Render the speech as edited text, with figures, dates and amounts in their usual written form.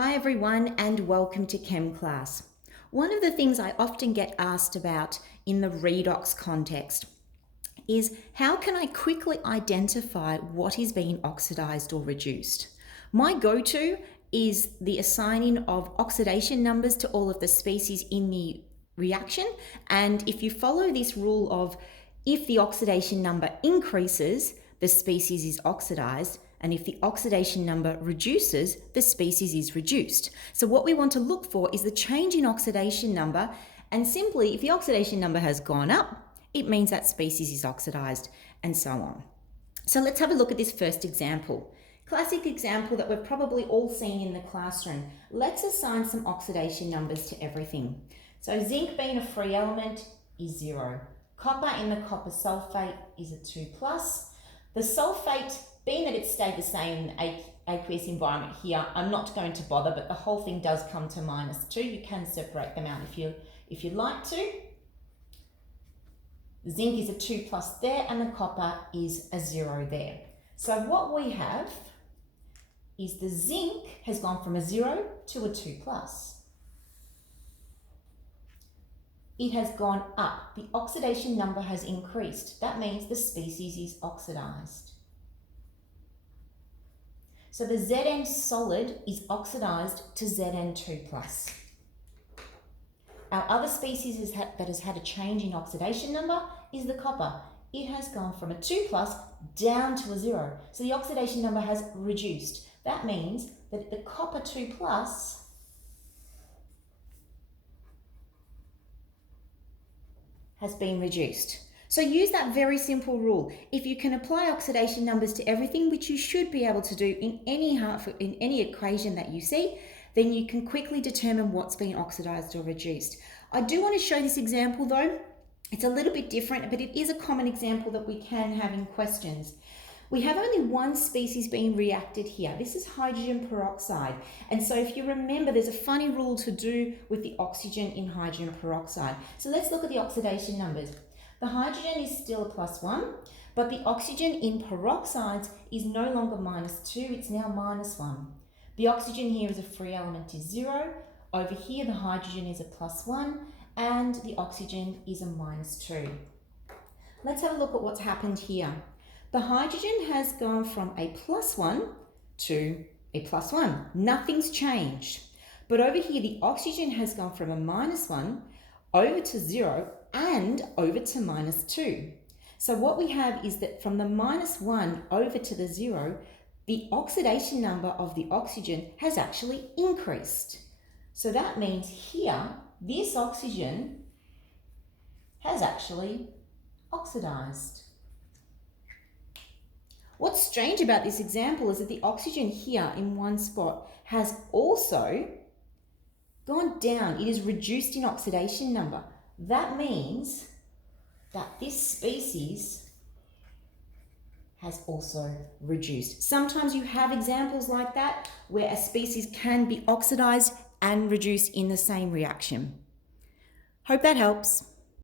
Hi everyone and welcome to Chem class. One of the things I often get asked about in the redox context is how can I quickly identify what is being oxidized or reduced? My go-to is the assigning of oxidation numbers to all of the species in the reaction, and if you follow this rule of if the oxidation number increases, the species is oxidized, and if the oxidation number reduces, the species is reduced. So what we want to look for is the change in oxidation number, and simply if the oxidation number has gone up, it means that species is oxidized, and so on. So let's have a look at this first example. Classic example that we've probably all seen in the classroom. Let's assign some oxidation numbers to everything. So zinc being a free element is 0. Copper in the copper sulfate is a 2+. The sulfate, being that it stayed the same in the aqueous environment here, I'm not going to bother, but the whole thing does come to -2. You can separate them out if you'd like to. The zinc is a 2+ there, and the copper is a 0 there. So what we have is the zinc has gone from a 0 to a 2+. It has gone up. The oxidation number has increased. That means the species is oxidized. So the Zn solid is oxidized to Zn2+. Our other species that has had a change in oxidation number is the copper. It has gone from a 2+ down to a 0. So the oxidation number has reduced. That means that the copper 2+ has been reduced. So use that very simple rule. If you can apply oxidation numbers to everything, which you should be able to do in any equation that you see, then you can quickly determine what's been oxidized or reduced. I do want to show this example though. It's a little bit different, but it is a common example that we can have in questions. We have only one species being reacted here. This is hydrogen peroxide. And so if you remember, there's a funny rule to do with the oxygen in hydrogen peroxide. So let's look at the oxidation numbers. The hydrogen is still a +1, but the oxygen in peroxides is no longer -2, it's now -1. The oxygen here is a free element, is 0. Over here, the hydrogen is a +1, and the oxygen is a -2. Let's have a look at what's happened here. The hydrogen has gone from a +1 to a +1. Nothing's changed. But over here, the oxygen has gone from a -1 over to 0 and over to -2. So what we have is that from the -1 over to the 0, the oxidation number of the oxygen has actually increased. So that means here, this oxygen has actually oxidized. What's strange about this example is that the oxygen here in one spot has also gone down. It is reduced in oxidation number. That means that this species has also reduced. Sometimes you have examples like that where a species can be oxidized and reduced in the same reaction. Hope that helps.